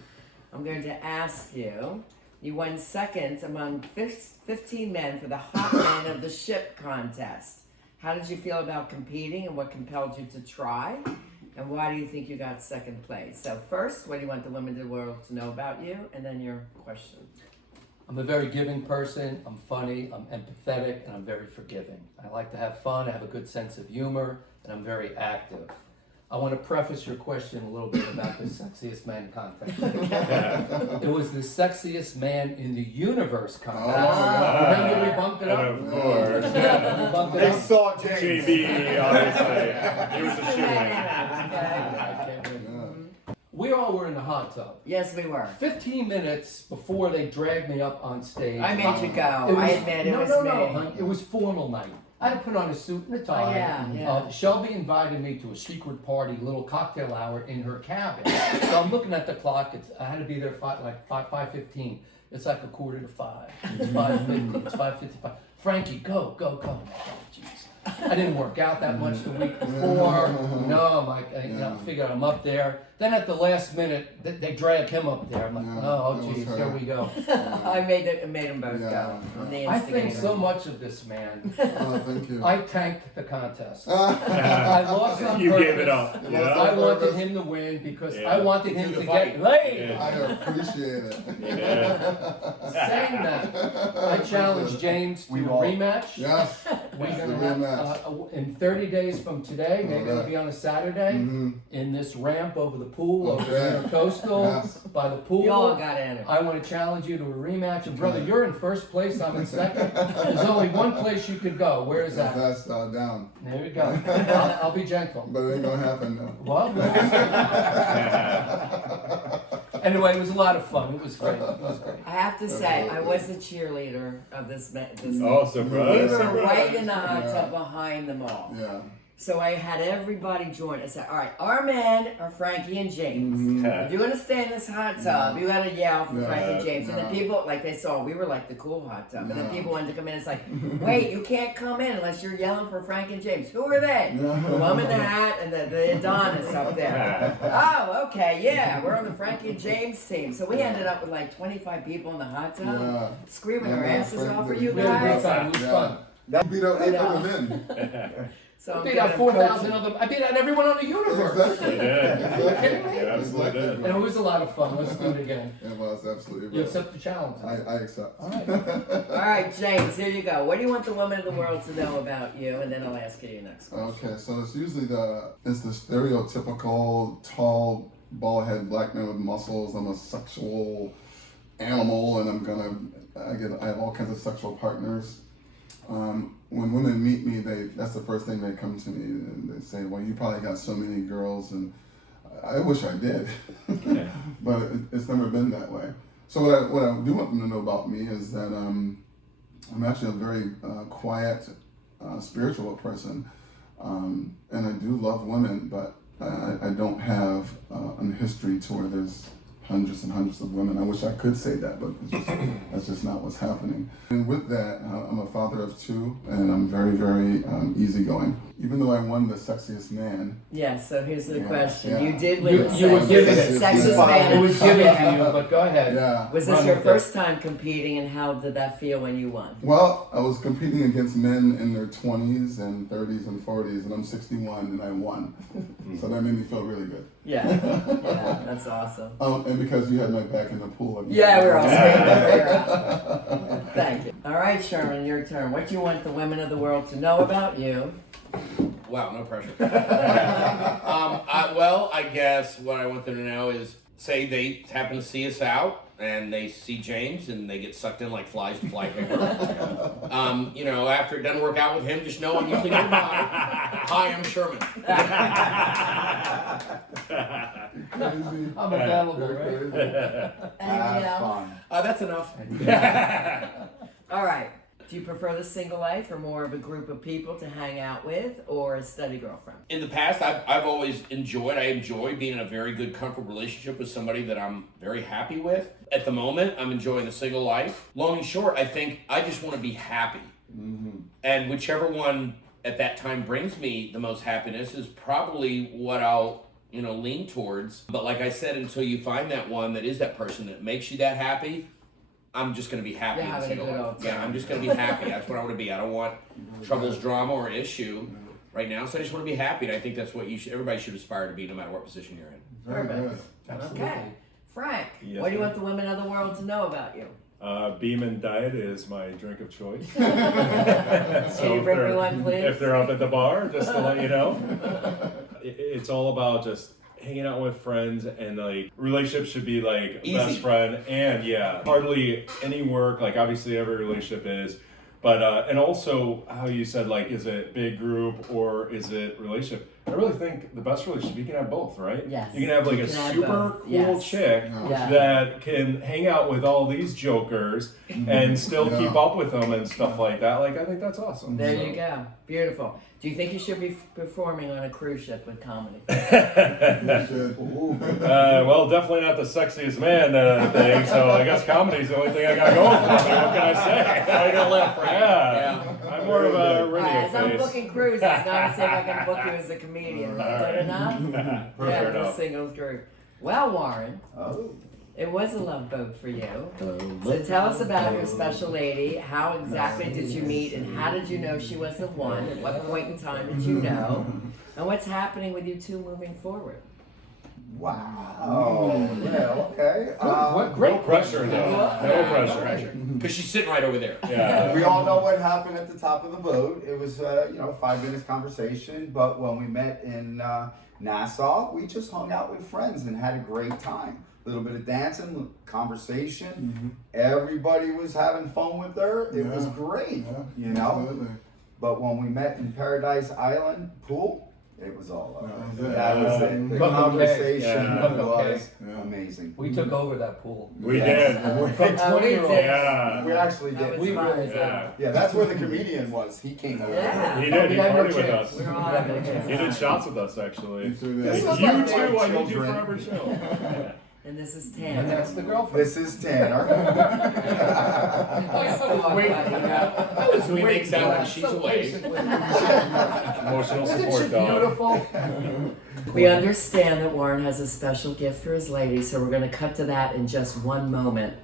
I'm going to ask you. You won second among 15 men for the Hot Men of the Ship contest. How did you feel about competing and what compelled you to try? And why do you think you got second place? So first, what do you want the women of the world to know about you? And then your question. I'm a very giving person. I'm funny. I'm empathetic, and I'm very forgiving. I like to have fun. I have a good sense of humor, and I'm very active. I want to preface your question a little bit about the sexiest man contest. It was the sexiest man in the universe contest. Remember we bumped it up? And of course, We bumped it They up. saw James. JB, obviously. He was a Okay. shoe-in. We all were in the hot tub. Yes, we were. 15 minutes before they dragged me up on stage. I made you go. It was, I admit it was me. No, hon, it was formal night. I had to put on a suit and a tie. Oh, yeah. Shelby invited me to a secret party, little cocktail hour in her cabin. So I'm looking at the clock. I had to be there 5:15. It's like 4:45. It's 5:50. It's 5:55. Frankie, go. Oh, jeez. I didn't work out that much the week before. No, I'm like, I figured I'm up there. Then at the last minute, they drag him up there. I'm like, geez, here we go. I made them both go. I'm the I think instigator. so much of this man. Oh, thank you. I tanked the contest. I lost on You purpose. gave it up. Yeah. I wanted him to win because I wanted him To to fight. get laid. Yeah. I appreciate it. Yeah. Saying that, I challenged James to We a all- rematch. Yes. We're It's gonna the have rematch. in 30 days from today. Maybe it'll be on a Saturday in this ramp over the pool over Okay. the Coastal Yes. by the pool. You all got in it. I want to challenge you to a rematch. And brother, you're in first place. I'm in second. There's only one place you could go. Where is that? That's down. There you go. I'll be gentle. But it ain't gonna happen though. Well, anyway, it was a lot of fun. It was great. It was great. I have to say, I was the cheerleader of this. Oh, We surprise! were surprise. right in the hot tub behind them all. Yeah. So I had everybody join. I said, all right, our men are Frankie and James. If you're going to stay in this hot tub, you got to yell for Yeah. Frankie and James. And then people, like they saw, we were like the cool hot tub. And then people wanted to come in. It's like, wait, you can't come in unless you're yelling for Frankie and James. Who are they? The woman in the hat and the Adonis up there. Oh, okay, yeah, we're on the Frankie and James team. So we ended up with like 25 people in the hot tub, Yeah. screaming our Yeah, asses Frank- off for you We had a great guys. time. It was fun. That beat out 8 Yeah. other men. So I I'm beat good out at 4,000 coaching. other. I beat out everyone on the universe. Exactly. You did. Are you kidding me? You absolutely did. And it was a lot of fun. Let's do it again. It was absolutely You right. accept the challenge. I accept. All right. All right, James, here you go. What do you want the woman of the world to know about you? And then I'll ask you your next question. Okay, so it's usually the stereotypical tall, bald head black man with muscles. I'm a sexual animal, and I have all kinds of sexual partners. When women meet me, that's the first thing they come to me and they say, "Well, you probably got so many girls," and I wish I did, but it's never been that way. So what I do want them to know about me is that I'm actually a very quiet, spiritual person, and I do love women, but I don't have a history to where there's hundreds and hundreds of women. I wish I could say that, but that's just not what's happening. And with that, I'm a father of 2, and I'm very, very easygoing. Even though I won the sexiest man, Yes, so here's the Yeah, question. yeah. You did win the You were given it. sexist It man. It was given to you, but go ahead. yeah. Was this Run your with first time competing, and how did that feel when you won? Well, I was competing against men in their 20s and 30s and 40s, and I'm 61 and I won. So that made me feel really good. Yeah, yeah, that's awesome. And because you had my back in the pool. Again. Yeah, we're all standing. Thank you. All right, Sherman, your turn. What do you want the women of the world to know about you? Wow, no pressure. I guess what I want them to know is, say they happen to see us out and they see James and they get sucked in like flies to fly paper. After it doesn't work out with him, just know I'm usually nearby. Hi, I'm Sherman. Crazy. I'm available, right? Anything else? Fun. That's enough. All right. Do you prefer the single life or more of a group of people to hang out with, or a steady girlfriend? In the past, I've always enjoy being in a very good, comfortable relationship with somebody that I'm very happy with. At the moment, I'm enjoying the single life. Long and short, I think I just want to be happy. Mm-hmm. And whichever one at that time brings me the most happiness is probably what I'll lean towards. But like I said, until you find that one that is that person that makes you that happy, I'm just going to be happy. You're having a good old time. Yeah, I'm just going to be happy. That's what I want to be. I don't want troubles, drama, or issue right now. So I just want to be happy, and I think that's what everybody should aspire to be, no matter what position you're in. Very good. Absolutely. Okay. Frank, Yes, what do you ma'am. want the women of the world to know about you? Beam Diet is my drink of choice. Can you if bring they're- me one, please? If they're up at the bar, just to let you know. It's all about just hanging out with friends, and like relationships should be like Easy. best friend, and hardly any work. Like obviously every relationship is, but and also how you said, like, is it big group or is it relationship? I really think the best relationship, you can have both, right? Yes. You can have like You a can have super both. cool Yes. chick Yeah. that can hang out with all these jokers and still Yeah. keep up with them and stuff like that. Like, I think that's awesome. There So. you go. Beautiful. Do you think you should be performing on a cruise ship with comedy? You should. Well, definitely not the sexiest man thing, so I guess comedy's the only thing I got going for me. What can I say? How you gonna live, Frank? Yeah. I'm more of a radio As I'm face. booking cruises, not to say I can book you as a comedian. Good enough? Fair Yeah, the enough. singles group. Well, Warren, Oh. it was a love boat for you. So tell us about your special lady. How exactly did you meet, and how did you know she was the one? At what point in time did you know? And what's happening with you two moving forward? Wow. Yeah, okay. What No pressure, though. No pressure. Because she's sitting right over there. Yeah. We all know what happened at the top of the boat. It was, 5 minutes conversation. But when we met in Nassau, we just hung out with friends and had a great time. A little bit of dancing, conversation. Everybody was having fun with her. It was great, Absolutely. But when we met in Paradise Island pool, it was all over. That was it. That was it. The But okay. conversation Yeah. was Yeah. amazing. We took over that pool. We Yes. did. From Oh, we 20-year-olds. did. Yeah. We actually That did. was We fun. really Yeah. Yeah, that's where the comedian was. He came over. Yeah. He did. He We had no partied with chance. us. We were all having a good He did time. shots with us, actually. You sure did. This You was too, like I my need you children. forever show. And this is And Tam. that's the girlfriend. This is Tanner. Dog Wait, buddy. I was we make sound like she's so away. patient with Emotional Isn't support she dog. beautiful? We understand that Warren has a special gift for his lady, so we're going to cut to that in just one moment.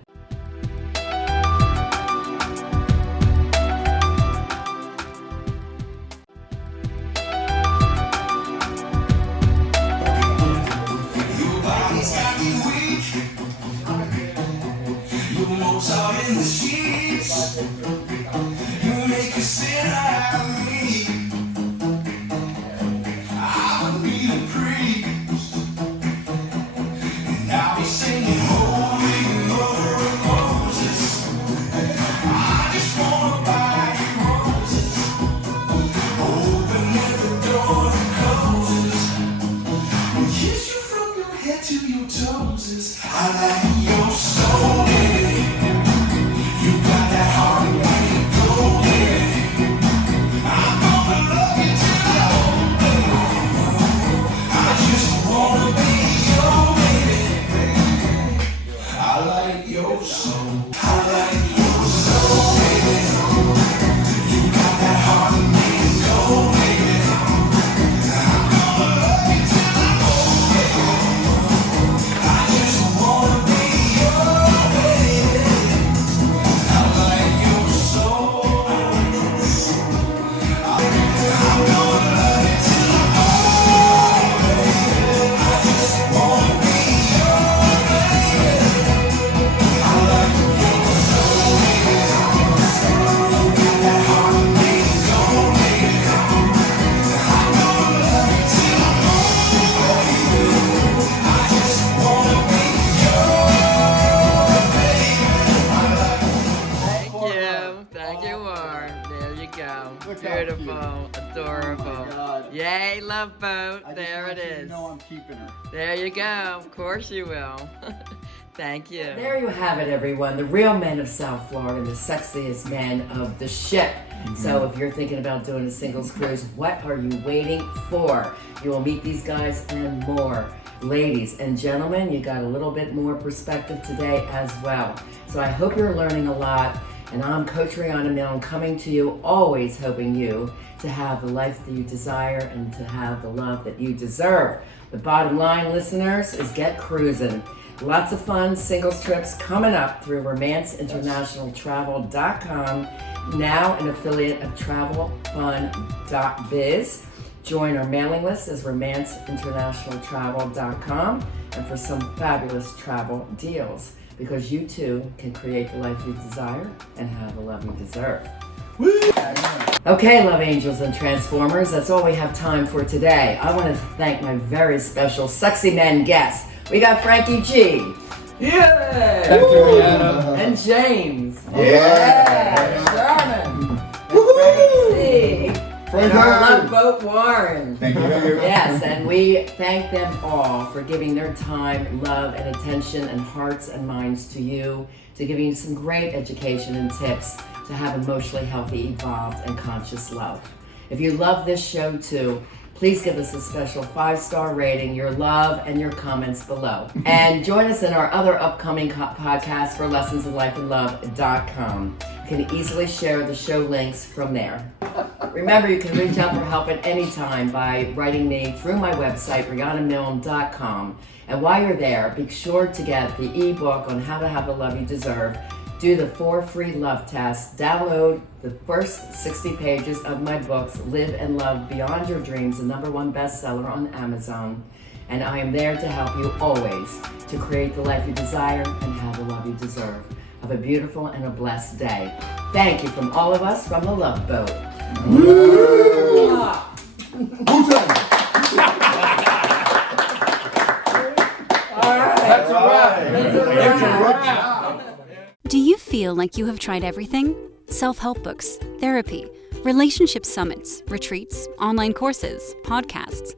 Thank you, Warren. There you go. Look how cute. Beautiful, adorable. Oh my God. Yay, love boat. I just There want it you to is. know I'm keeping her. There you go. Of course you will. Thank you. There you have it, everyone. The real men of South Florida, the sexiest men of the ship. So if you're thinking about doing a singles cruise, what are you waiting for? You will meet these guys and more. Ladies and gentlemen, you got a little bit more perspective today as well. So I hope you're learning a lot. And I'm Coach Riana Milne, coming to you, always hoping you to have the life that you desire and to have the love that you deserve. The bottom line, listeners, is get cruising. Lots of fun singles trips coming up through romanceinternationaltravel.com, now an affiliate of travelfun.biz. Join our mailing list as romanceinternationaltravel.com and for some fabulous travel deals, because you too can create the life you desire and have the love you deserve. Okay, love angels and transformers, that's all we have time for today. I want to thank my very special sexy men guests. We got Frankie G. Yeah! Thank you, Rihanna. And James. Yeah. Sherman. And Frank C. Frankie! Love Boat Warren. Thank you. Yes, and we thank them all for giving their time, love, and attention and hearts and minds to you, to giving you some great education and tips to have emotionally healthy, evolved, and conscious love. If you love this show too, please give us a special 5-star rating, your love, and your comments below. And join us in our other upcoming podcasts for lessonsinlifeandlove.com. You can easily share the show links from there. Remember, you can reach out for help at any time by writing me through my website, rianamilne.com. And while you're there, be sure to get the ebook on how to have the love you deserve. Do the 4 free love tests. Download the first 60 pages of my books, Live and Love Beyond Your Dreams, the #1 bestseller on Amazon. And I am there to help you always to create the life you desire and have the love you deserve. Have a beautiful and a blessed day. Thank you from all of us from the Love Boat. That's a wrap. It's a wrap. Do you feel like you have tried everything? Self-help books, therapy, relationship summits, retreats, online courses, podcasts.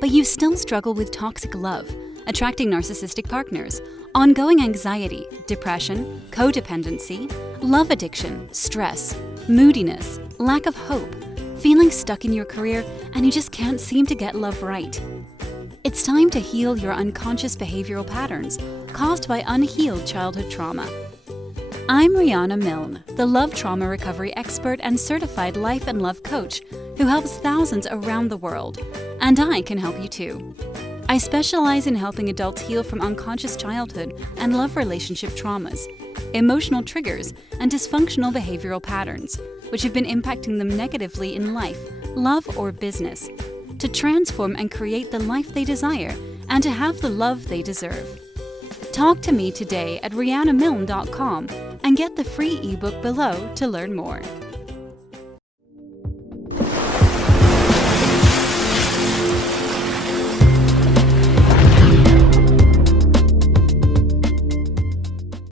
But you still struggle with toxic love, attracting narcissistic partners, ongoing anxiety, depression, codependency, love addiction, stress, moodiness, lack of hope, feeling stuck in your career, and you just can't seem to get love right. It's time to heal your unconscious behavioral patterns caused by unhealed childhood trauma. I'm Riana Milne, the love trauma recovery expert and certified life and love coach who helps thousands around the world, and I can help you too. I specialize in helping adults heal from unconscious childhood and love relationship traumas, emotional triggers, and dysfunctional behavioral patterns, which have been impacting them negatively in life, love, or business, to transform and create the life they desire and to have the love they deserve. Talk to me today at rianamilne.com and get the free ebook below to learn more.